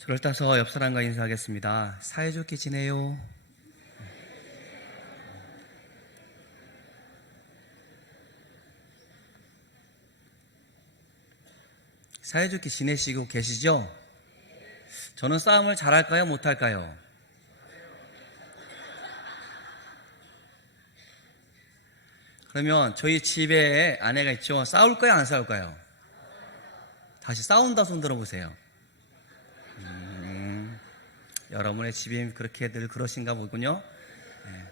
저를 따서 옆 사람과 인사하겠습니다. 사이좋게 지내요. 사이좋게 지내시고 계시죠? 저는 싸움을 잘할까요? 못할까요? 그러면 저희 집에 아내가 있죠? 싸울까요? 안 싸울까요? 다시 싸운다 손 들어보세요. 여러분의 집이 그렇게 늘 그러신가 보군요. 네.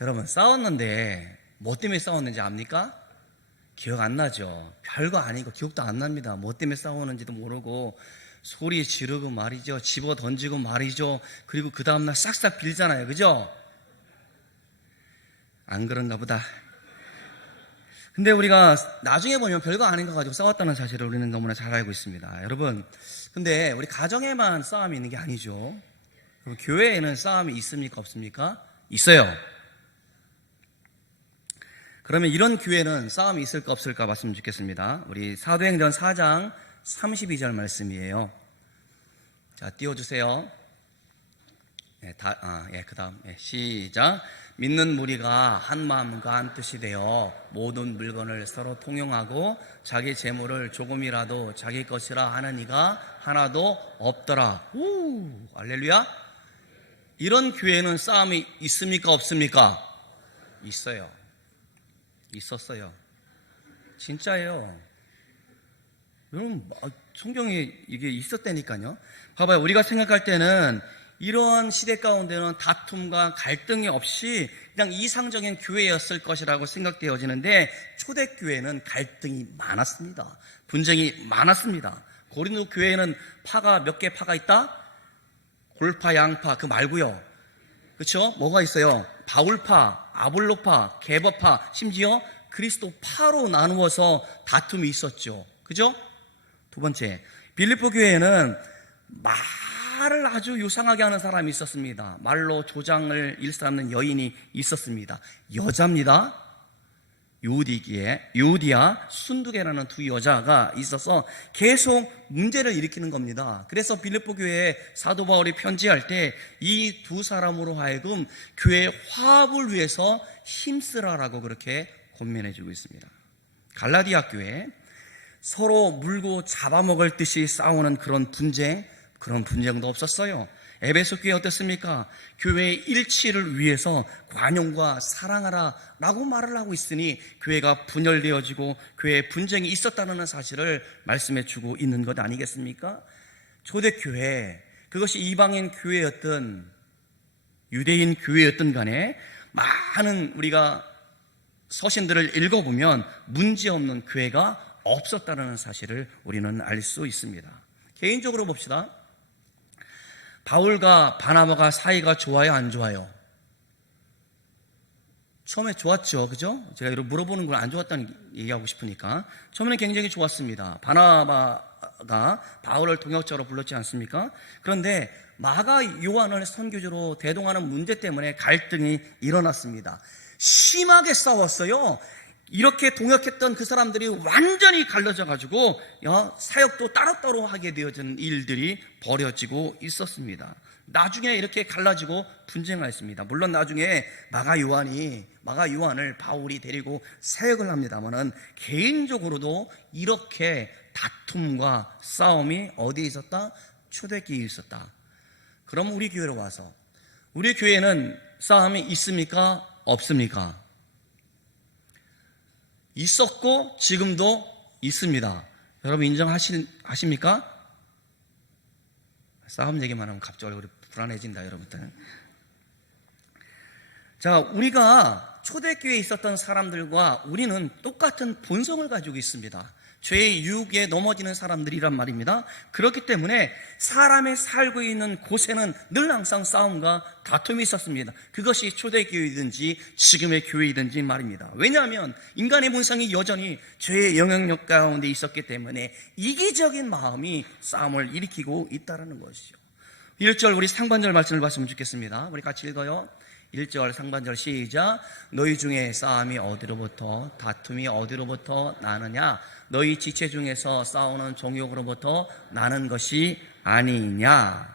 여러분 싸웠는데 뭐 때문에 싸웠는지 압니까? 기억 안 나죠? 별거 아니고 기억도 안 납니다. 뭐 때문에 싸우는지도 모르고 소리 지르고 말이죠. 집어 던지고 말이죠. 그리고 그 다음날 싹싹 빌잖아요. 그죠? 안 그런가 보다. 근데 우리가 나중에 보면 별거 아닌 거 가지고 싸웠다는 사실을 우리는 너무나 잘 알고 있습니다. 여러분, 근데 우리 가정에만 싸움이 있는 게 아니죠. 교회에는 싸움이 있습니까? 없습니까? 있어요. 그러면 이런 교회는 싸움이 있을까 없을까 봤으면 좋겠습니다. 우리 사도행전 4장 32절 말씀이에요. 자, 띄워주세요. 그 다음, 시작. 믿는 무리가 한 마음과 한 뜻이 되어 모든 물건을 서로 통용하고 자기 재물을 조금이라도 자기 것이라 하는 이가 하나도 없더라. 우, 할렐루야. 이런 교회는 싸움이 있습니까? 없습니까? 있어요. 있었어요. 진짜예요. 여러분, 성경에 이게 있었다니까요. 봐봐요. 우리가 생각할 때는 이러한 시대 가운데는 다툼과 갈등이 없이 그냥 이상적인 교회였을 것이라고 생각되어지는데 초대교회는 갈등이 많았습니다. 분쟁이 많았습니다. 고린도 교회에는 파가 몇 개 파가 있다? 골파, 양파, 그 말고요. 그렇죠? 뭐가 있어요? 바울파, 아볼로파, 게버파, 심지어 그리스도파로 나누어서 다툼이 있었죠. 그죠? 두 번째, 빌립보 교회에는 말을 아주 유상하게 하는 사람이 있었습니다. 말로 조장을 일삼는 여인이 있었습니다. 여자입니다. 유디아, 순두개라는 두 여자가 있어서 계속 문제를 일으키는 겁니다. 그래서 빌립보 교회에 사도 바울이 편지할 때 이 두 사람으로 하여금 교회의 화합을 위해서 힘쓰라라고 그렇게 권면해주고 있습니다. 갈라디아 교회, 서로 물고 잡아먹을 듯이 싸우는 그런 분쟁도 없었어요. 에베소 교회 어떻습니까? 교회의 일치를 위해서 관용과 사랑하라 라고 말을 하고 있으니 교회가 분열되어지고 교회에 분쟁이 있었다는 사실을 말씀해 주고 있는 것 아니겠습니까? 초대교회, 그것이 이방인 교회였든 유대인 교회였든 간에 많은 우리가 서신들을 읽어보면 문제없는 교회가 없었다는 사실을 우리는 알 수 있습니다. 개인적으로 봅시다. 바울과 바나바가 사이가 좋아요, 안 좋아요? 처음에 좋았죠, 그죠? 제가 이렇게 물어보는 걸 안 좋았다는 얘기하고 싶으니까 처음에는 굉장히 좋았습니다. 바나바가 바울을 동역자로 불렀지 않습니까? 그런데 마가 요한을 선교주로 대동하는 문제 때문에 갈등이 일어났습니다. 심하게 싸웠어요. 이렇게 동역했던 그 사람들이 완전히 갈라져 가지고 사역도 따로따로 하게 되어진 일들이 벌어지고 있었습니다. 나중에 이렇게 갈라지고 분쟁을 했습니다. 물론 나중에 마가 요한을 바울이 데리고 사역을 합니다만은 개인적으로도 이렇게 다툼과 싸움이 어디에 있었다? 초대교회에 있었다. 그럼 우리 교회로 와서 우리 교회는 싸움이 있습니까? 없습니까? 있었고 지금도 있습니다. 여러분 인정하십니까? 싸움 얘기만 하면 갑자기 얼굴이 불안해진다, 여러분들. 자, 우리가 초대교회에 있었던 사람들과 우리는 똑같은 본성을 가지고 있습니다. 죄의 유혹에 넘어지는 사람들이란 말입니다. 그렇기 때문에 사람이 살고 있는 곳에는 늘 항상 싸움과 다툼이 있었습니다. 그것이 초대교회이든지 지금의 교회이든지 말입니다. 왜냐하면 인간의 본성이 여전히 죄의 영향력 가운데 있었기 때문에 이기적인 마음이 싸움을 일으키고 있다는 것이죠. 1절 우리 상반절 말씀을 봤으면 좋겠습니다. 우리 같이 읽어요. 1절 상반절 시작. 너희 중에 싸움이 어디로부터 다툼이 어디로부터 나느냐? 너희 지체 중에서 싸우는 정욕으로부터 나는 것이 아니냐?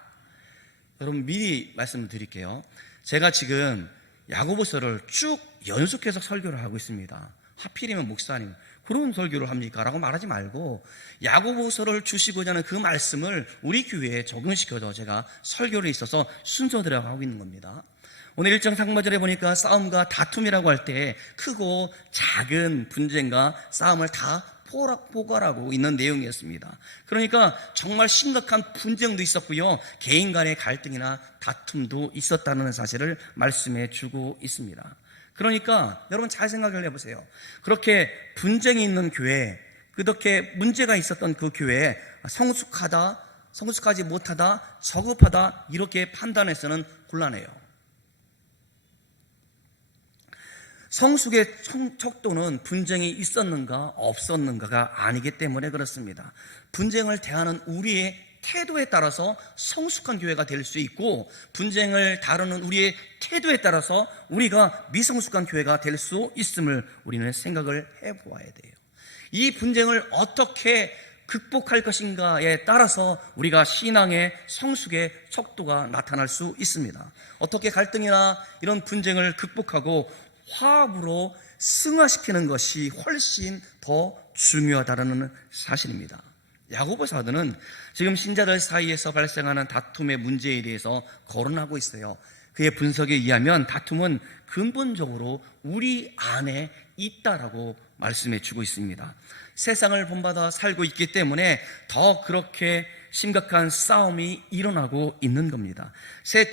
여러분 미리 말씀드릴게요. 제가 지금 야고보서를 쭉 연속해서 설교를 하고 있습니다. 하필이면 목사님 그런 설교를 합니까? 라고 말하지 말고 야고보서를 주시고자 하는 그 말씀을 우리 교회에 적용시켜서 제가 설교를 있어서 순서대로 하고 있는 겁니다. 오늘 1장 상반절에 보니까 싸움과 다툼이라고 할 때 크고 작은 분쟁과 싸움을 다 포괄하고 있는 내용이었습니다. 그러니까 정말 심각한 분쟁도 있었고요, 개인 간의 갈등이나 다툼도 있었다는 사실을 말씀해 주고 있습니다. 그러니까 여러분 잘 생각을 해보세요. 그렇게 분쟁이 있는 교회, 그렇게 문제가 있었던 그 교회에 성숙하다, 성숙하지 못하다, 저급하다 이렇게 판단해서는 곤란해요. 성숙의 척도는 분쟁이 있었는가 없었는가가 아니기 때문에 그렇습니다. 분쟁을 대하는 우리의 태도에 따라서 성숙한 교회가 될 수 있고, 분쟁을 다루는 우리의 태도에 따라서 우리가 미성숙한 교회가 될 수 있음을 우리는 생각을 해보아야 돼요. 이 분쟁을 어떻게 극복할 것인가에 따라서 우리가 신앙의 성숙의 척도가 나타날 수 있습니다. 어떻게 갈등이나 이런 분쟁을 극복하고 화합으로 승화시키는 것이 훨씬 더 중요하다는 사실입니다. 야고보 사도는 지금 신자들 사이에서 발생하는 다툼의 문제에 대해서 거론하고 있어요. 그의 분석에 의하면 다툼은 근본적으로 우리 안에 있다라고 말씀해 주고 있습니다. 세상을 본받아 살고 있기 때문에 더 그렇게 심각한 싸움이 일어나고 있는 겁니다.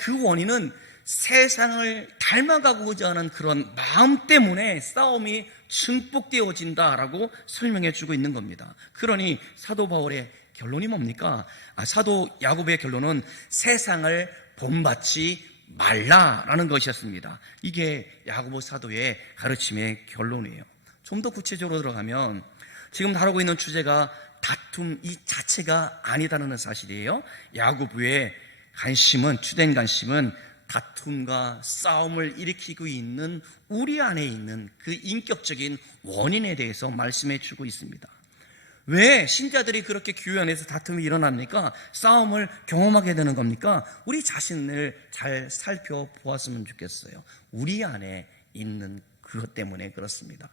그 원인은 세상을 닮아가고자 하는 그런 마음 때문에 싸움이 증폭되어진다라고 설명해 주고 있는 겁니다. 그러니 사도 바울의 결론이 뭡니까? 사도 야고보의 결론은 세상을 본받지 말라라는 것이었습니다. 이게 야고보 사도의 가르침의 결론이에요. 좀 더 구체적으로 들어가면 지금 다루고 있는 주제가 다툼 이 자체가 아니다라는 사실이에요. 야고보의 관심은, 주된 관심은 다툼과 싸움을 일으키고 있는 우리 안에 있는 그 인격적인 원인에 대해서 말씀해 주고 있습니다. 왜 신자들이 그렇게 교회 안에서 다툼이 일어납니까? 싸움을 경험하게 되는 겁니까? 우리 자신을 잘 살펴보았으면 좋겠어요. 우리 안에 있는 그것 때문에 그렇습니다.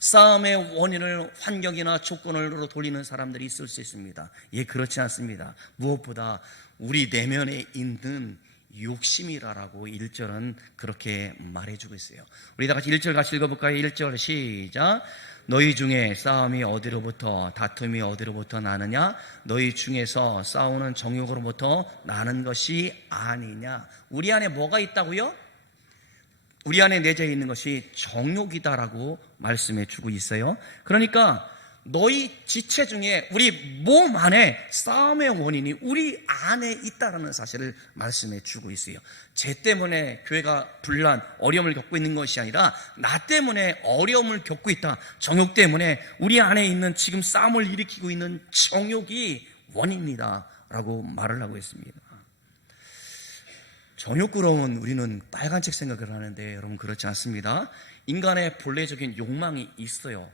싸움의 원인을 환경이나 조건으로 돌리는 사람들이 있을 수 있습니다. 예, 그렇지 않습니다. 무엇보다 우리 내면에 있는 욕심이라고 1절은 그렇게 말해주고 있어요. 우리 다 같이 1절 같이 읽어볼까요? 1절 시작. 너희 중에 싸움이 어디로부터 다툼이 어디로부터 나느냐? 너희 중에서 싸우는 정욕으로부터 나는 것이 아니냐? 우리 안에 뭐가 있다고요? 우리 안에 내재 있는 것이 정욕이다라고 말씀해 주고 있어요. 그러니까 너희 지체 중에 우리 몸 안에 싸움의 원인이 우리 안에 있다라는 사실을 말씀해 주고 있어요. 쟤 때문에 교회가 분란, 어려움을 겪고 있는 것이 아니라 나 때문에 어려움을 겪고 있다. 정욕 때문에 우리 안에 있는 지금 싸움을 일으키고 있는 정욕이 원인이다 라고 말을 하고 있습니다. 정욕그러면 우리는 빨간색 생각을 하는데 여러분 그렇지 않습니다. 인간의 본래적인 욕망이 있어요.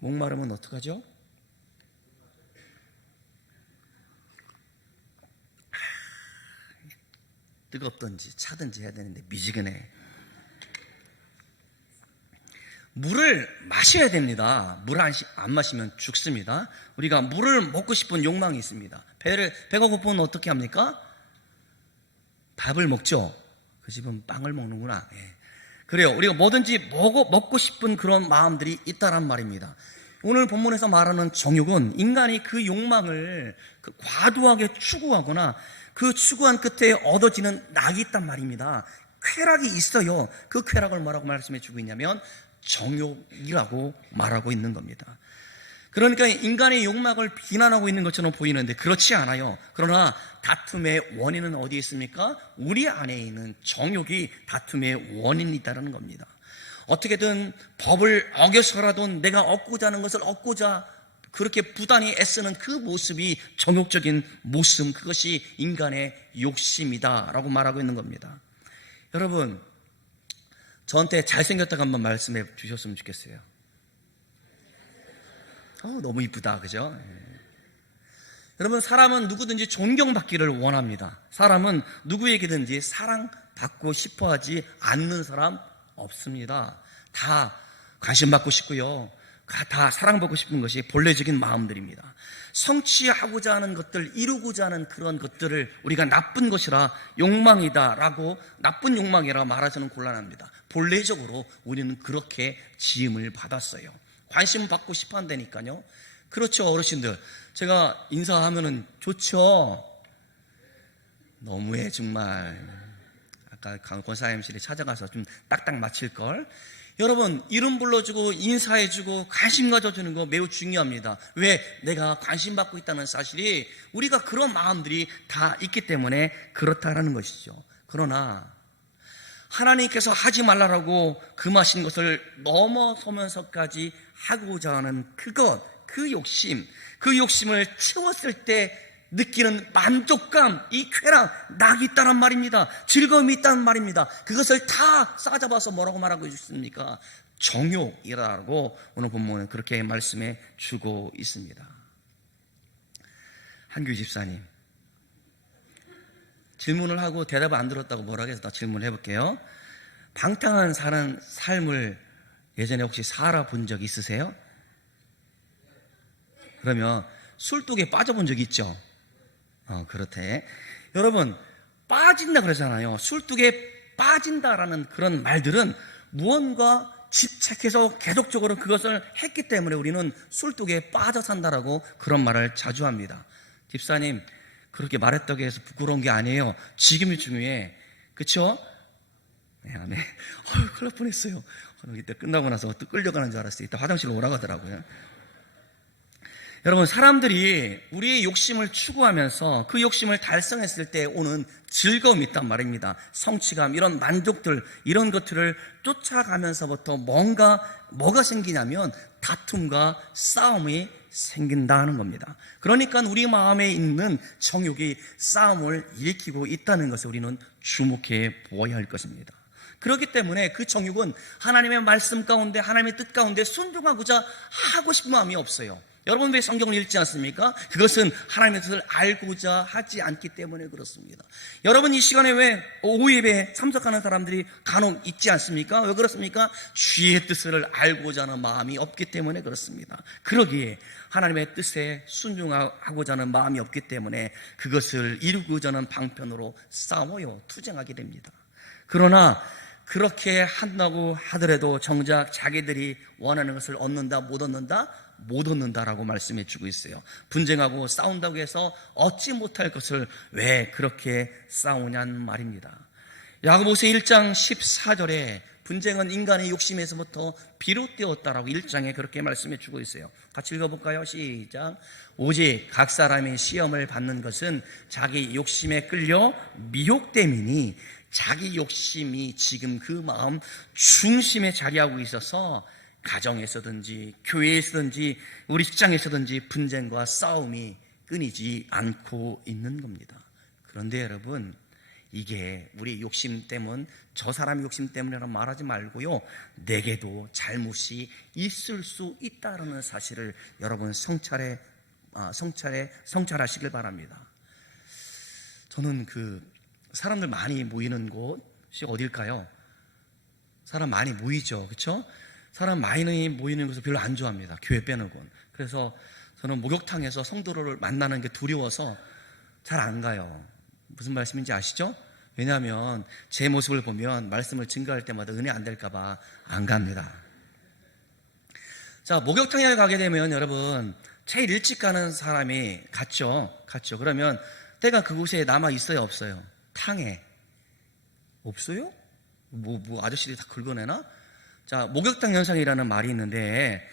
목마르면 어떡하죠? 뜨겁든지 차든지 해야 되는데 미지근해. 물을 마셔야 됩니다. 물 안 마시면 죽습니다. 우리가 물을 먹고 싶은 욕망이 있습니다. 배가 고프면 어떻게 합니까? 밥을 먹죠. 그 집은 빵을 먹는구나. 예. 그래요. 우리가 뭐든지 먹고 싶은 그런 마음들이 있다란 말입니다. 오늘 본문에서 말하는 정욕은 인간이 그 욕망을 과도하게 추구하거나 그 추구한 끝에 얻어지는 낙이 있단 말입니다. 쾌락이 있어요. 그 쾌락을 뭐라고 말씀해 주고 있냐면 정욕이라고 말하고 있는 겁니다. 그러니까 인간의 욕망을 비난하고 있는 것처럼 보이는데 그렇지 않아요. 그러나 다툼의 원인은 어디에 있습니까? 우리 안에 있는 정욕이 다툼의 원인이다라는 겁니다. 어떻게든 법을 어겨서라도 내가 얻고자 하는 것을 얻고자 그렇게 부단히 애쓰는 그 모습이 정욕적인 모습, 그것이 인간의 욕심이다라고 말하고 있는 겁니다. 여러분, 저한테 잘생겼다고 한번 말씀해 주셨으면 좋겠어요. 너무 이쁘다, 그죠? 여러분, 사람은 누구든지 존경받기를 원합니다. 사람은 누구에게든지 사랑받고 싶어하지 않는 사람 없습니다. 다 관심받고 싶고요, 다 사랑받고 싶은 것이 본래적인 마음들입니다. 성취하고자 하는 것들, 이루고자 하는 그런 것들을 우리가 나쁜 것이라, 욕망이다 라고, 나쁜 욕망이라 말하자는 곤란합니다. 본래적으로 우리는 그렇게 지음을 받았어요. 관심 받고 싶어 한다니까요. 그렇죠, 어르신들. 제가 인사하면은 좋죠. 너무해 정말. 아까 권사님실에 찾아가서 좀 딱딱 맞힐걸. 여러분, 이름 불러주고 인사해주고 관심 가져주는 거 매우 중요합니다. 왜? 내가 관심 받고 있다는 사실이, 우리가 그런 마음들이 다 있기 때문에 그렇다라는 것이죠. 그러나 하나님께서 하지 말라라고 금하신 것을 넘어서면서까지 하고자 하는 그것, 그 욕심을 채웠을 때 느끼는 만족감, 이 쾌락, 낙이 있다는 말입니다. 즐거움이 있다는 말입니다. 그것을 다 싸잡아서 뭐라고 말하고 있습니까? 정욕이라고 오늘 본문은 그렇게 말씀해 주고 있습니다. 한규 집사님, 질문을 하고 대답을 안 들었다고 뭐라고 해서 다 질문을 해볼게요. 방탕한 사는 삶을 예전에 혹시 살아본 적 있으세요? 그러면 술독에 빠져본 적 있죠? 그렇대. 여러분, 빠진다 그러잖아요. 술독에 빠진다라는 그런 말들은 무언가 집착해서 계속적으로 그것을 했기 때문에 우리는 술독에 빠져 산다라고 그런 말을 자주 합니다. 집사님, 그렇게 말했다고 해서 부끄러운 게 아니에요. 지금이 중요해. 그쵸? 네. 큰일 날 뻔했어요. 이때 끝나고 나서 또 끌려가는 줄 알았어요. 이따 화장실로 오라고 하더라고요. 여러분, 사람들이 우리의 욕심을 추구하면서 그 욕심을 달성했을 때 오는 즐거움이 있단 말입니다. 성취감, 이런 만족들, 이런 것들을 쫓아가면서부터 뭐가 생기냐면 다툼과 싸움이 생긴다는 겁니다. 그러니까 우리 마음에 있는 정욕이 싸움을 일으키고 있다는 것을 우리는 주목해 보아야 할 것입니다. 그렇기 때문에 그 정욕은 하나님의 말씀 가운데, 하나님의 뜻 가운데 순종하고자 하고 싶은 마음이 없어요. 여러분 왜 성경을 읽지 않습니까? 그것은 하나님의 뜻을 알고자 하지 않기 때문에 그렇습니다. 여러분, 이 시간에 왜 오후 예배에 참석하는 사람들이 간혹 있지 않습니까? 왜 그렇습니까? 주의 뜻을 알고자 하는 마음이 없기 때문에 그렇습니다. 그러기에 하나님의 뜻에 순종하고자 하는 마음이 없기 때문에 그것을 이루고자 하는 방편으로 싸워요, 투쟁하게 됩니다. 그러나 그렇게 한다고 하더라도 정작 자기들이 원하는 것을 얻는다, 못 얻는다? 못 얻는다라고 말씀해 주고 있어요. 분쟁하고 싸운다고 해서 얻지 못할 것을 왜 그렇게 싸우냐는 말입니다. 야고보서 1장 14절에 분쟁은 인간의 욕심에서부터 비롯되었다라고 1장에 그렇게 말씀해 주고 있어요. 같이 읽어볼까요? 시작. 오직 각 사람의 시험을 받는 것은 자기 욕심에 끌려 미혹됨이니, 자기 욕심이 지금 그 마음 중심에 자리하고 있어서 가정에서든지 교회에서든지 우리 직장에서든지 분쟁과 싸움이 끊이지 않고 있는 겁니다. 그런데 여러분, 이게 우리 욕심 때문, 저 사람의 욕심 때문이라고 말하지 말고요, 내게도 잘못이 있을 수 있다는 사실을 여러분 성찰하시길 바랍니다. 저는 사람들 많이 모이는 곳이 어딜까요? 사람 많이 모이죠, 그렇죠? 사람 많이 모이는 것을 별로 안 좋아합니다. 교회 빼놓고는. 그래서 저는 목욕탕에서 성도를 만나는 게 두려워서 잘 안 가요. 무슨 말씀인지 아시죠? 왜냐하면 제 모습을 보면 말씀을 증거할 때마다 은혜 안 될까봐 안 갑니다. 자, 목욕탕에 가게 되면 여러분, 제일 일찍 가는 사람이 갔죠. 그러면 때가 그곳에 남아 있어요, 없어요? 탕에 없어요? 뭐 아저씨들이 다 긁어내나? 자, 목욕탕 현상이라는 말이 있는데,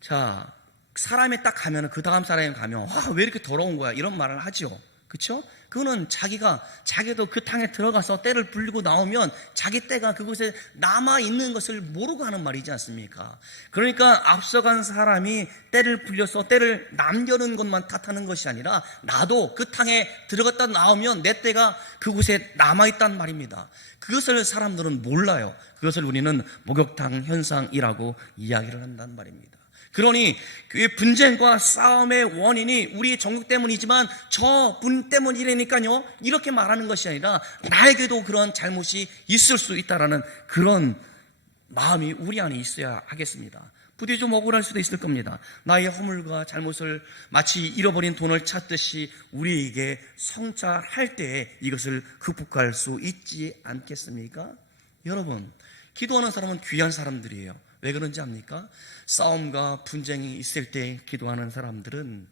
자, 사람이 딱 가면 그 다음 사람이 가면 왜 이렇게 더러운 거야? 이런 말을 하죠. 그렇죠? 그거는 자기도 그 탕에 들어가서 때를 불리고 나오면 자기 때가 그곳에 남아있는 것을 모르고 하는 말이지 않습니까? 그러니까 앞서간 사람이 때를 불려서 때를 남겨놓은 것만 탓하는 것이 아니라 나도 그 탕에 들어갔다 나오면 내 때가 그곳에 남아있단 말입니다. 그것을 사람들은 몰라요. 그것을 우리는 목욕탕 현상이라고 이야기를 한단 말입니다. 그러니 그 분쟁과 싸움의 원인이 우리 정욕 때문이지만 저 분 때문이라니까요, 이렇게 말하는 것이 아니라 나에게도 그런 잘못이 있을 수 있다라는 그런 마음이 우리 안에 있어야 하겠습니다. 부디 좀 억울할 수도 있을 겁니다. 나의 허물과 잘못을 마치 잃어버린 돈을 찾듯이 우리에게 성찰할 때에 이것을 극복할 수 있지 않겠습니까? 여러분, 기도하는 사람은 귀한 사람들이에요. 왜 그런지 압니까? 싸움과 분쟁이 있을 때 기도하는 사람들은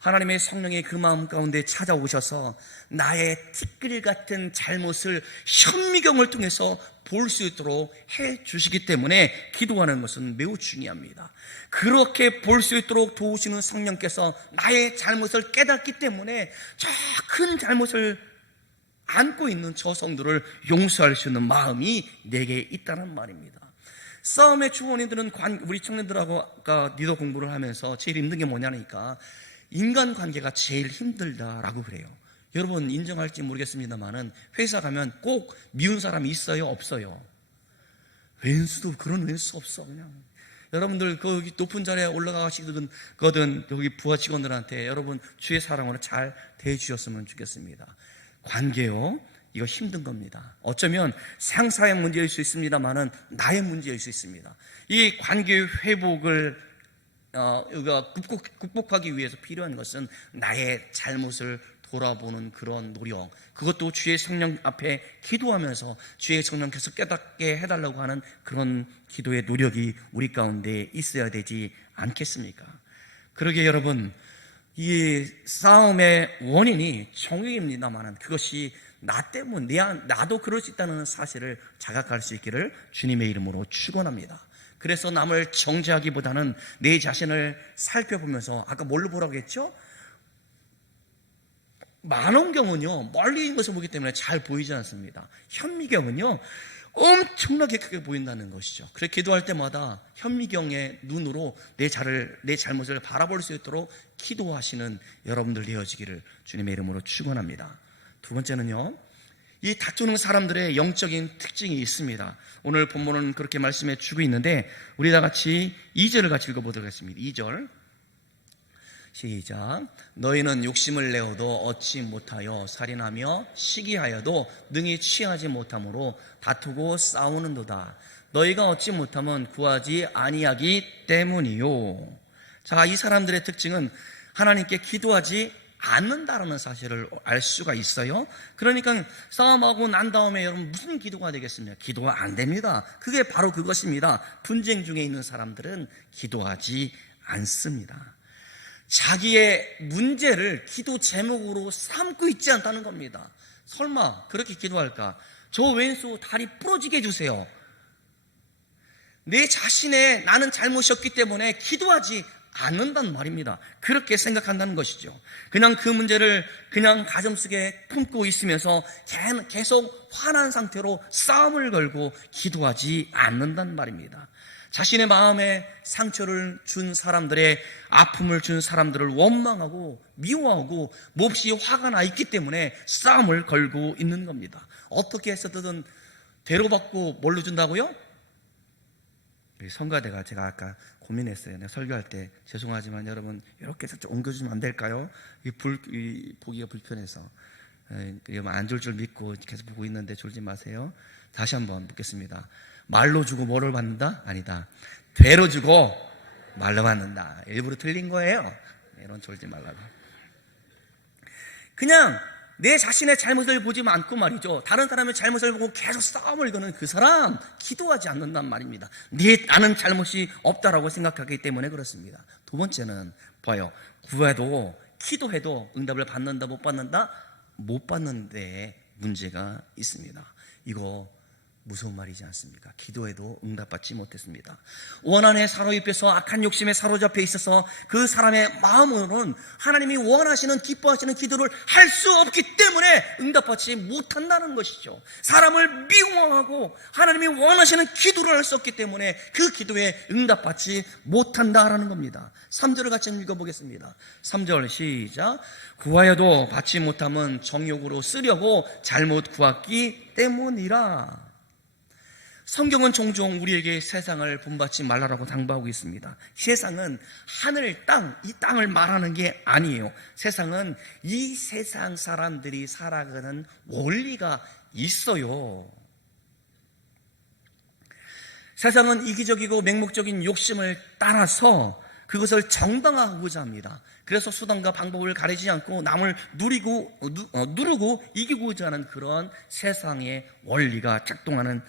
하나님의 성령이 그 마음 가운데 찾아오셔서 나의 티끌 같은 잘못을 현미경을 통해서 볼 수 있도록 해 주시기 때문에 기도하는 것은 매우 중요합니다. 그렇게 볼 수 있도록 도우시는 성령께서 나의 잘못을 깨닫기 때문에 저 큰 잘못을 안고 있는 저 성도를 용서할 수 있는 마음이 내게 있다는 말입니다. 싸움의 주원인들은 우리 청년들하고 아까 리더 공부를 하면서 제일 힘든 게 뭐냐니까 인간관계가 제일 힘들다라고 그래요. 여러분 인정할지 모르겠습니다만은 회사 가면 꼭 미운 사람이 있어요, 없어요? 웬수도 그런 웬수 없어. 그냥 여러분들 거기 높은 자리에 올라가시거든 여기 부하 직원들한테 여러분 주의 사랑으로 잘 대해주셨으면 좋겠습니다. 관계요, 이거 힘든 겁니다. 어쩌면 상사의 문제일 수 있습니다만은 나의 문제일 수 있습니다. 이 관계 회복을 극복하기 위해서 필요한 것은 나의 잘못을 돌아보는 그런 노력, 그것도 주의 성령 앞에 기도하면서 주의 성령께서 깨닫게 해달라고 하는 그런 기도의 노력이 우리 가운데 있어야 되지 않겠습니까? 그러게 여러분, 이 싸움의 원인이 정욕입니다만은 그것이 나 때문, 나도 그럴 수 있다는 사실을 자각할 수 있기를 주님의 이름으로 축원합니다. 그래서 남을 정죄하기보다는 내 자신을 살펴보면서, 아까 뭘로 보라고 했죠? 만원경은요 멀리 있는 것을 보기 때문에 잘 보이지 않습니다. 현미경은요 엄청나게 크게 보인다는 것이죠. 그래서 기도할 때마다 현미경의 눈으로 내 잘못을 바라볼 수 있도록 기도하시는 여러분들 되어지기를 주님의 이름으로 축원합니다. 두 번째는요, 이 다투는 사람들의 영적인 특징이 있습니다. 오늘 본문은 그렇게 말씀해 주고 있는데 우리 다 같이 2절을 같이 읽어보도록 하겠습니다. 2절 시작. 너희는 욕심을 내어도 얻지 못하여 살인하며 시기하여도 능히 취하지 못함으로 다투고 싸우는도다. 너희가 얻지 못하면 구하지 아니하기 때문이요. 자, 이 사람들의 특징은 하나님께 기도하지 않는다라는 사실을 알 수가 있어요. 그러니까 싸움하고 난 다음에 여러분 무슨 기도가 되겠습니까? 기도가 안 됩니다. 그게 바로 그것입니다. 분쟁 중에 있는 사람들은 기도하지 않습니다. 자기의 문제를 기도 제목으로 삼고 있지 않다는 겁니다. 설마 그렇게 기도할까? 저 왼수 다리 부러지게 해주세요. 내 자신의 나는 잘못이었기 때문에 기도하지 않는단 말입니다. 그렇게 생각한다는 것이죠. 그냥 그 문제를 그냥 가슴속에 품고 있으면서 계속 화난 상태로 싸움을 걸고 기도하지 않는단 말입니다. 자신의 마음에 상처를 준 사람들의 아픔을 준 사람들을 원망하고 미워하고 몹시 화가 나 있기 때문에 싸움을 걸고 있는 겁니다. 어떻게 해서든 대로받고 뭘로 준다고요? 성가대가 제가 아까 고민했어요. 내가 설교할 때 죄송하지만 여러분 이렇게 해서 좀 옮겨주면 안 될까요? 보기가 불편해서 안 졸 줄 믿고 계속 보고 있는데 졸지 마세요. 다시 한번 묻겠습니다. 말로 주고 뭐를 받는다? 아니다. 되로 주고 말로 받는다. 일부러 틀린 거예요. 이런 졸지 말라고. 그냥 내 자신의 잘못을 보지 않고 말이죠, 다른 사람의 잘못을 보고 계속 싸움을 거는 그 사람 기도하지 않는단 말입니다. 나는 잘못이 없다라고 생각하기 때문에 그렇습니다. 두 번째는 봐요. 구해도 기도해도 응답을 받는다 못 받는다? 못 받는 데에 문제가 있습니다. 이거 무서운 말이지 않습니까? 기도해도 응답받지 못했습니다. 원한에 사로잡혀서 악한 욕심에 사로잡혀 있어서 그 사람의 마음으로는 하나님이 원하시는 기뻐하시는 기도를 할 수 없기 때문에 응답받지 못한다는 것이죠. 사람을 미워하고 하나님이 원하시는 기도를 할 수 없기 때문에 그 기도에 응답받지 못한다라는 겁니다. 3절을 같이 읽어보겠습니다. 3절 시작. 구하여도 받지 못함은 정욕으로 쓰려고 잘못 구했기 때문이라. 성경은 종종 우리에게 세상을 본받지 말라라고 당부하고 있습니다. 세상은 하늘, 땅, 이 땅을 말하는 게 아니에요. 세상은 이 세상 사람들이 살아가는 원리가 있어요. 세상은 이기적이고 맹목적인 욕심을 따라서 그것을 정당화하고자 합니다. 그래서 수단과 방법을 가리지 않고 남을 누르고 이기고자 하는 그런 세상의 원리가 작동하는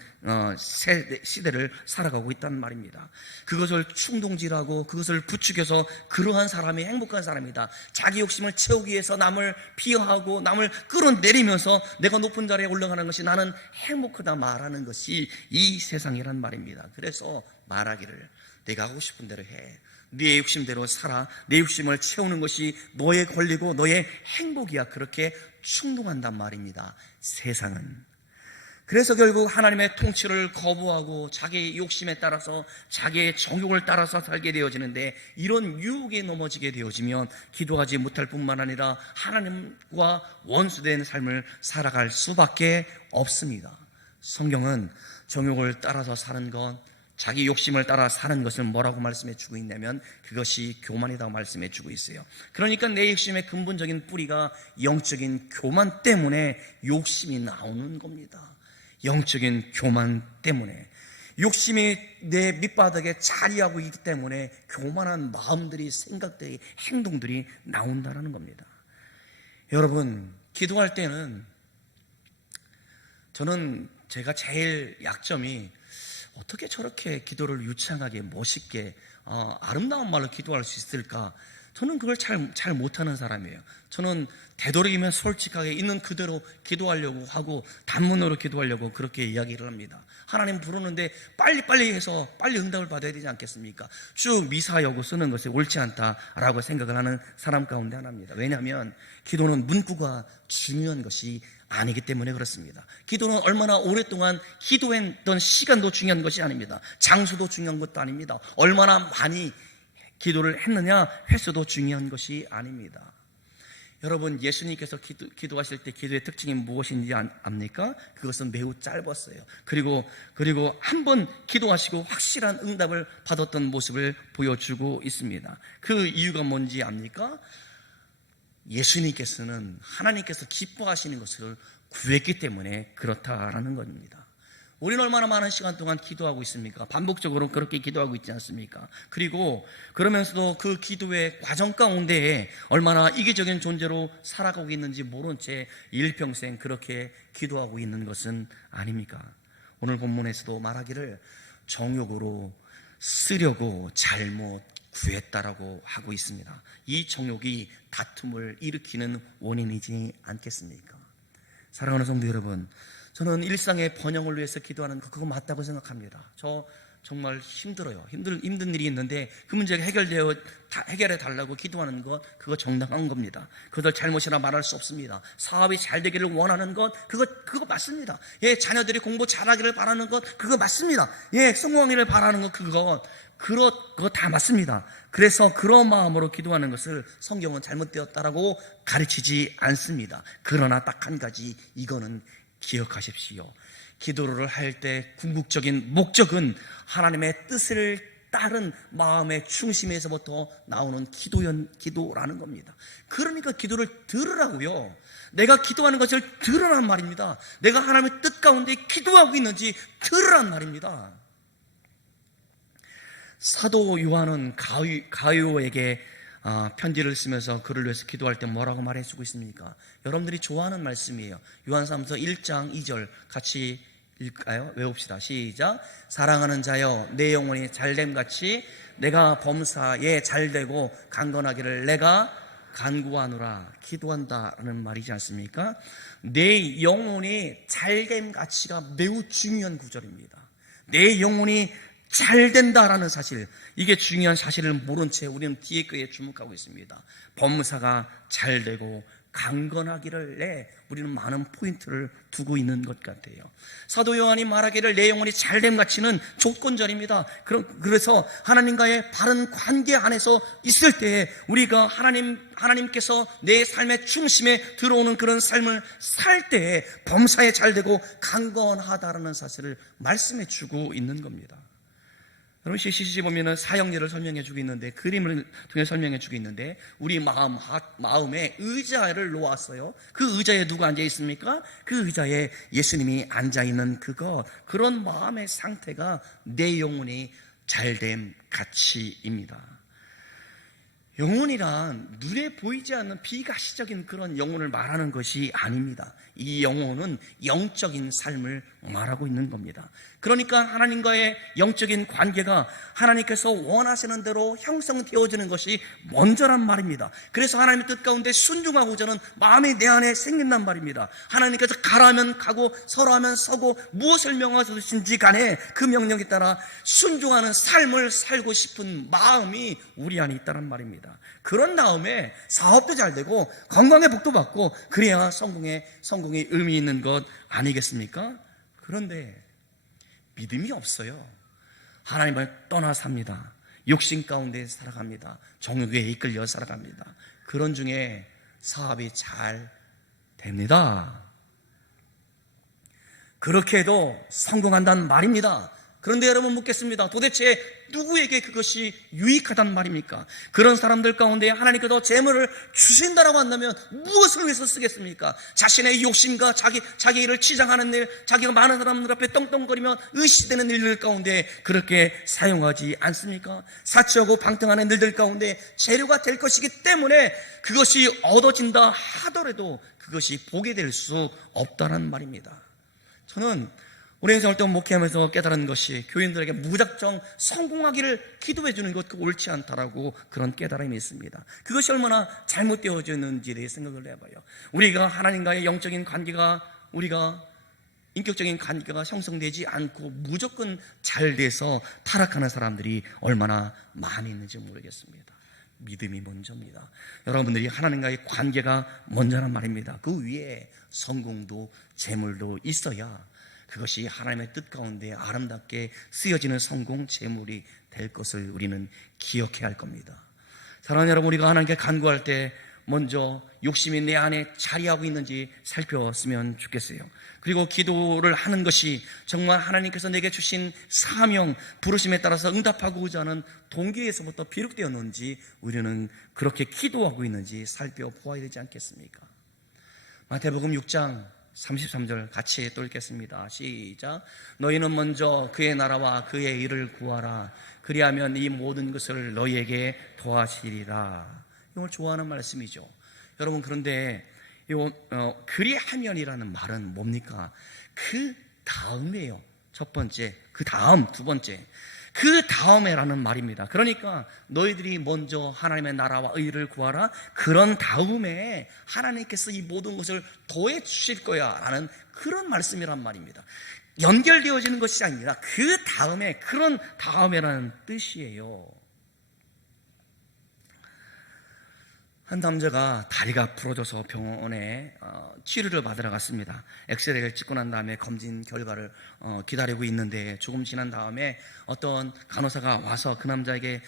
시대를 살아가고 있다는 말입니다. 그것을 충동질하고 그것을 부추겨서 그러한 사람이 행복한 사람이다. 자기 욕심을 채우기 위해서 남을 비하하고 남을 끌어내리면서 내가 높은 자리에 올라가는 것이 나는 행복하다 말하는 것이 이 세상이란 말입니다. 그래서 말하기를 내가 하고 싶은 대로 해. 네 욕심대로 살아. 내 욕심을 채우는 것이 너의 권리고 너의 행복이야. 그렇게 충동한단 말입니다. 세상은. 그래서 결국 하나님의 통치를 거부하고 자기의 욕심에 따라서 자기의 정욕을 따라서 살게 되어지는데, 이런 유혹에 넘어지게 되어지면 기도하지 못할 뿐만 아니라 하나님과 원수된 삶을 살아갈 수밖에 없습니다. 성경은 정욕을 따라서 사는 것, 자기 욕심을 따라 사는 것을 뭐라고 말씀해 주고 있냐면 그것이 교만이라고 말씀해 주고 있어요. 그러니까 내 욕심의 근본적인 뿌리가 영적인 교만 때문에 욕심이 나오는 겁니다. 영적인 교만 때문에, 욕심이 내 밑바닥에 자리하고 있기 때문에 교만한 마음들이, 생각들이, 행동들이 나온다는 겁니다. 여러분, 기도할 때는 저는 제가 제일 약점이 어떻게 저렇게 기도를 유창하게 멋있게 아름다운 말로 기도할 수 있을까? 저는 그걸 잘 못하는 사람이에요. 저는 되도록이면 솔직하게 있는 그대로 기도하려고 하고 단문으로 기도하려고 그렇게 이야기를 합니다. 하나님 부르는데 빨리빨리 해서 빨리 응답을 받아야 되지 않겠습니까? 쭉 미사여구 쓰는 것이 옳지 않다라고 생각을 하는 사람 가운데 하나입니다. 왜냐하면 기도는 문구가 중요한 것이 아니기 때문에 그렇습니다. 기도는 얼마나 오랫동안 기도했던 시간도 중요한 것이 아닙니다. 장소도 중요한 것도 아닙니다. 얼마나 많이 기도를 했느냐 횟수도 중요한 것이 아닙니다. 여러분, 예수님께서 기도하실 때 기도의 특징이 무엇인지 압니까? 그것은 매우 짧았어요. 그리고 한 번 기도하시고 확실한 응답을 받았던 모습을 보여주고 있습니다. 그 이유가 뭔지 압니까? 예수님께서는 하나님께서 기뻐하시는 것을 구했기 때문에 그렇다라는 겁니다. 우리는 얼마나 많은 시간 동안 기도하고 있습니까? 반복적으로 그렇게 기도하고 있지 않습니까? 그리고 그러면서도 그 기도의 과정 가운데에 얼마나 이기적인 존재로 살아가고 있는지 모른 채 일평생 그렇게 기도하고 있는 것은 아닙니까? 오늘 본문에서도 말하기를 정욕으로 쓰려고 잘못 구했다라고 하고 있습니다. 이 정욕이 다툼을 일으키는 원인이지 않겠습니까? 사랑하는 성도 여러분, 저는 일상의 번영을 위해서 기도하는 거 그거 맞다고 생각합니다. 저 정말 힘들어요. 힘든 일이 있는데 그 문제가 해결해 달라고 기도하는 것, 그거 정당한 겁니다. 그것을 잘못이라 말할 수 없습니다. 사업이 잘 되기를 원하는 것, 그거 맞습니다. 예, 자녀들이 공부 잘하기를 바라는 것, 그거 맞습니다. 예, 성공하기를 바라는 것, 그거 다 맞습니다. 그래서 그런 마음으로 기도하는 것을 성경은 잘못되었다라고 가르치지 않습니다. 그러나 딱 한 가지, 이거는 기억하십시오. 기도를 할 때 궁극적인 목적은 하나님의 뜻을 따른 마음의 중심에서부터 나오는 기도라는 겁니다. 그러니까 기도를 들으라고요. 내가 기도하는 것을 들으란 말입니다. 내가 하나님의 뜻 가운데 기도하고 있는지 들으란 말입니다. 사도 요한은 가이오에게 편지를 쓰면서 그를 위해서 기도할 때 뭐라고 말해주고 있습니까? 여러분들이 좋아하는 말씀이에요. 요한사무서 1장 2절 같이 읽을까요? 외웁시다. 시작. 사랑하는 자여, 내 영혼이 잘됨같이 내가 범사에 잘되고 강건하기를 내가 간구하노라 기도한다라는 말이지 않습니까? 내 영혼이 잘됨 가치가 매우 중요한 구절입니다. 내 영혼이 잘 된다라는 사실, 이게 중요한 사실을 모른 채 우리는 뒤에 거에 주목하고 있습니다. 범사가 잘 되고 강건하기를 우리는 많은 포인트를 두고 있는 것 같아요. 사도 요한이 말하기를 내 영혼이 잘됨 가치는 조건절입니다. 그래서 하나님과의 바른 관계 안에서 있을 때에 우리가 하나님께서 내 삶의 중심에 들어오는 그런 삶을 살 때에 범사에 잘 되고 강건하다라는 사실을 말씀해 주고 있는 겁니다. 여러분, CCC 보면은 사형리를 설명해 주고 있는데, 그림을 통해 설명해 주고 있는데, 우리 마음에 의자를 놓았어요. 그 의자에 누가 앉아 있습니까? 그 의자에 예수님이 앉아 있는 그런 마음의 상태가 내 영혼이 잘됨 가치입니다. 영혼이란 눈에 보이지 않는 비가시적인 그런 영혼을 말하는 것이 아닙니다. 이 영혼은 영적인 삶을 말하고 있는 겁니다. 그러니까 하나님과의 영적인 관계가 하나님께서 원하시는 대로 형성되어지는 것이 먼저란 말입니다. 그래서 하나님의 뜻 가운데 순종하고자는 마음이 내 안에 생긴단 말입니다. 하나님께서 가라면 가고 서라면 서고 무엇을 명하셨든지 간에 그 명령에 따라 순종하는 삶을 살고 싶은 마음이 우리 안에 있다는 말입니다. 그런 다음에 사업도 잘 되고 건강의 복도 받고 그래야 성공의 의미 있는 것 아니겠습니까? 그런데 믿음이 없어요. 하나님을 떠나 삽니다. 욕심 가운데 살아갑니다. 정욕에 이끌려 살아갑니다. 그런 중에 사업이 잘 됩니다. 그렇게 해도 성공한다는 말입니다. 그런데 여러분 묻겠습니다. 도대체 누구에게 그것이 유익하단 말입니까? 그런 사람들 가운데 하나님께서 재물을 주신다라고 한다면 무엇을 위해서 쓰겠습니까? 자신의 욕심과 자기 일을 치장하는 일, 자기가 많은 사람들 앞에 떵떵거리며 의시되는 일들 가운데 그렇게 사용하지 않습니까? 사치하고 방탕하는 일들 가운데 재료가 될 것이기 때문에 그것이 얻어진다 하더라도 그것이 복이 될 수 없다는 말입니다. 저는 우리 생활동 목회하면서 깨달은 것이 교인들에게 무작정 성공하기를 기도해 주는 것 옳지 않다라고 그런 깨달음이 있습니다. 그것이 얼마나 잘못되어져 있는지에 대해 생각을 해봐요. 우리가 하나님과의 영적인 관계가 인격적인 관계가 형성되지 않고 무조건 잘 돼서 타락하는 사람들이 얼마나 많이 있는지 모르겠습니다. 믿음이 먼저입니다. 여러분들이 하나님과의 관계가 먼저란 말입니다. 그 위에 성공도 재물도 있어야 그것이 하나님의 뜻 가운데 아름답게 쓰여지는 성공, 재물이 될 것을 우리는 기억해야 할 겁니다. 사랑하는 여러분, 우리가 하나님께 간구할 때 먼저 욕심이 내 안에 자리하고 있는지 살펴봤으면 좋겠어요. 그리고 기도를 하는 것이 정말 하나님께서 내게 주신 사명, 부르심에 따라서 응답하고자 하는 동기에서부터 비롯되었는지 우리는 그렇게 기도하고 있는지 살펴보아야 되지 않겠습니까? 마태복음 6장 33절 같이 또 읽겠습니다. 시작. 너희는 먼저 그의 나라와 그의 일을 구하라. 그리하면 이 모든 것을 너희에게 더하시리라. 이걸 좋아하는 말씀이죠. 여러분, 그런데 그리하면이라는 말은 뭡니까? 그 다음이에요. 첫 번째, 그 다음, 두 번째, 그 다음에라는 말입니다. 그러니까 너희들이 먼저 하나님의 나라와 의를 구하라. 그런 다음에 하나님께서 이 모든 것을 더해 주실 거야 라는 그런 말씀이란 말입니다. 연결되어지는 것이 아니라 그 다음에, 그런 다음에라는 뜻이에요. 한 남자가 다리가 부러져서 병원에 치료를 받으러 갔습니다. 엑스레이를 찍고 난 다음에 검진 결과를 기다리고 있는데 조금 지난 다음에 어떤 간호사가 와서 그 남자에게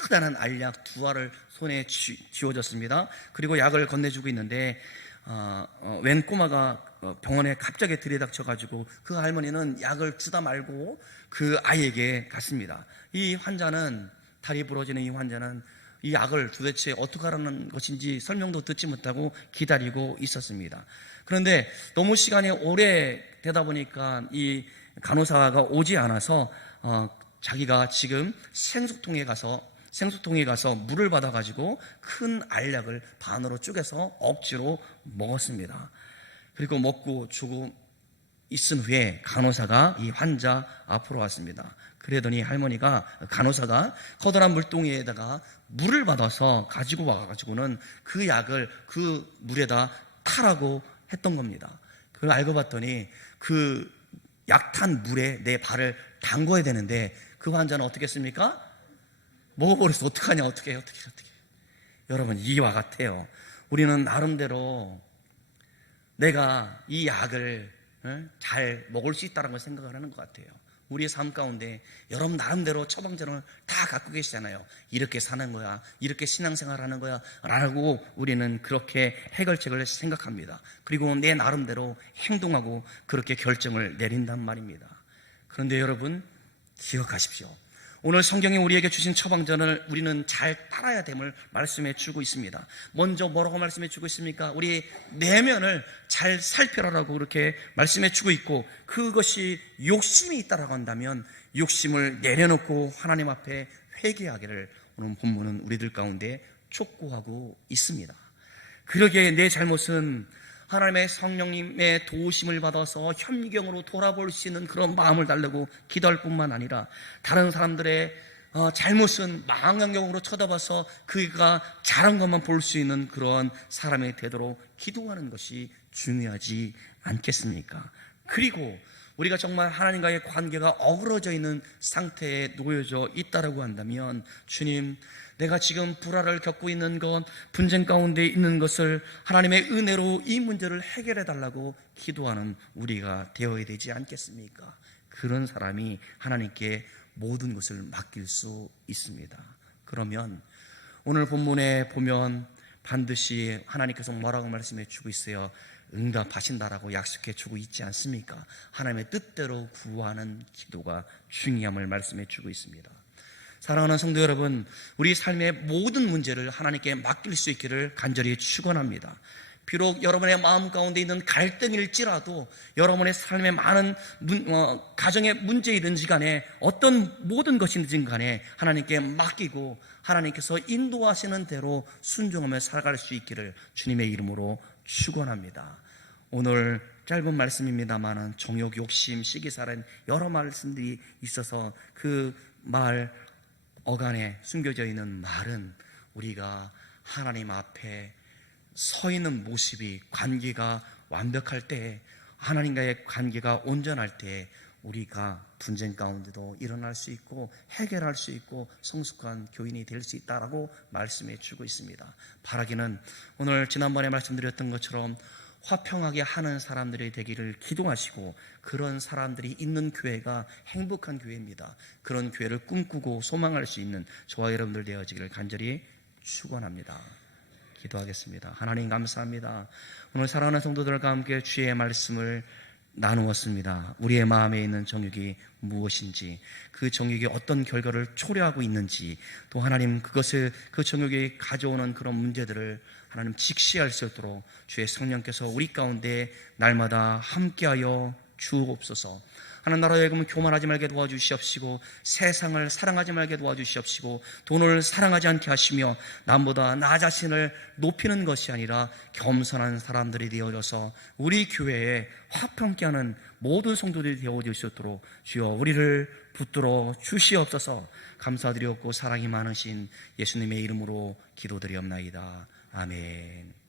크다는 알약 2알을 손에 쥐어줬습니다. 그리고 약을 건네주고 있는데 웬 꼬마가 병원에 갑자기 들이닥쳐가지고 그 할머니는 약을 주다 말고 그 아이에게 갔습니다. 이 환자는, 다리 부러지는 이 환자는 이 약을 도대체 어떻게 하라는 것인지 설명도 듣지 못하고 기다리고 있었습니다. 그런데 너무 시간이 오래 되다 보니까 이 간호사가 오지 않아서 자기가 지금 생수통에 가서 물을 받아가지고 큰 알약을 반으로 쪼개서 억지로 먹었습니다. 그리고 먹고 조금 있은 후에 간호사가 이 환자 앞으로 왔습니다. 그러더니 할머니가, 간호사가 커다란 물동이에다가 물을 받아서 가지고 와가지고는 그 약을 그 물에다 타라고 했던 겁니다. 그걸 알고 봤더니 그 약탄 물에 내 발을 담궈야 되는데 그 환자는 어떻게 했습니까? 먹어버려서 어떡하냐, 어떡해. 여러분, 이와 같아요. 우리는 나름대로 내가 이 약을 잘 먹을 수 있다는 걸 생각을 하는 것 같아요. 우리의 삶 가운데 여러분 나름대로 처방전을 다 갖고 계시잖아요. 이렇게 사는 거야, 이렇게 신앙생활하는 거야 라고 우리는 그렇게 해결책을 생각합니다. 그리고 내 나름대로 행동하고 그렇게 결정을 내린단 말입니다. 그런데 여러분 기억하십시오. 오늘 성경이 우리에게 주신 처방전을 우리는 잘 따라야 됨을 말씀해 주고 있습니다. 먼저 뭐라고 말씀해 주고 있습니까? 우리 내면을 잘 살펴라라고 그렇게 말씀해 주고 있고, 그것이 욕심이 있다라고 한다면 욕심을 내려놓고 하나님 앞에 회개하기를 오늘 본문은 우리들 가운데 촉구하고 있습니다. 그러기에 내 잘못은 하나님의 성령님의 도우심을 받아서 현미경으로 돌아볼 수 있는 그런 마음을 달라고 기도할 뿐만 아니라, 다른 사람들의 잘못은 망원경으로 쳐다봐서 그가 잘한 것만 볼 수 있는 그런 사람이 되도록 기도하는 것이 중요하지 않겠습니까? 그리고 우리가 정말 하나님과의 관계가 어그러져 있는 상태에 놓여져 있다라고 한다면, 주님, 내가 지금 불화를 겪고 있는 것, 분쟁 가운데 있는 것을 하나님의 은혜로 이 문제를 해결해 달라고 기도하는 우리가 되어야 되지 않겠습니까? 그런 사람이 하나님께 모든 것을 맡길 수 있습니다. 그러면 오늘 본문에 보면 반드시 하나님께서 뭐라고 말씀해 주고 있어요? 응답하신다라고 약속해 주고 있지 않습니까? 하나님의 뜻대로 구하는 기도가 중요함을 말씀해 주고 있습니다. 사랑하는 성도 여러분, 우리 삶의 모든 문제를 하나님께 맡길 수 있기를 간절히 축원합니다. 비록 여러분의 마음 가운데 있는 갈등일지라도, 여러분의 삶의 많은 가정의 문제이든지 간에 어떤 모든 것이든지 간에 하나님께 맡기고 하나님께서 인도하시는 대로 순종하며 살아갈 수 있기를 주님의 이름으로 축원합니다. 오늘 짧은 말씀입니다만 정욕, 욕심, 시기살인 여러 말씀들이 있어서 그 말 어간에 숨겨져 있는 말은 우리가 하나님 앞에 서 있는 모습이, 관계가 완벽할 때, 하나님과의 관계가 온전할 때 우리가 분쟁 가운데도 일어날 수 있고 해결할 수 있고 성숙한 교인이 될 수 있다라고 말씀해 주고 있습니다. 바라기는 오늘 지난번에 말씀드렸던 것처럼 화평하게 하는 사람들이 되기를 기도하시고, 그런 사람들이 있는 교회가 행복한 교회입니다. 그런 교회를 꿈꾸고 소망할 수 있는 저와 여러분들 되어지기를 간절히 축원합니다. 기도하겠습니다. 하나님 감사합니다. 오늘 사랑하는 성도들과 함께 주의 말씀을 나누었습니다. 우리의 마음에 있는 정욕이 무엇인지, 그 정욕이 어떤 결과를 초래하고 있는지, 또 하나님 그것을, 그 정욕이 가져오는 그런 문제들을 하나님 직시할 수 있도록 주의 성령께서 우리 가운데 날마다 함께하여 주옵소서. 하나님 나라의 금은 교만하지 말게 도와주시옵시고, 세상을 사랑하지 말게 도와주시옵시고, 돈을 사랑하지 않게 하시며, 남보다 나 자신을 높이는 것이 아니라 겸손한 사람들이 되어져서 우리 교회에 화평케 하는 모든 성도들이 되어질 수 있도록 주여 우리를 붙들어 주시옵소서. 감사드리옵고 사랑이 많으신 예수님의 이름으로 기도드리옵나이다. 아멘.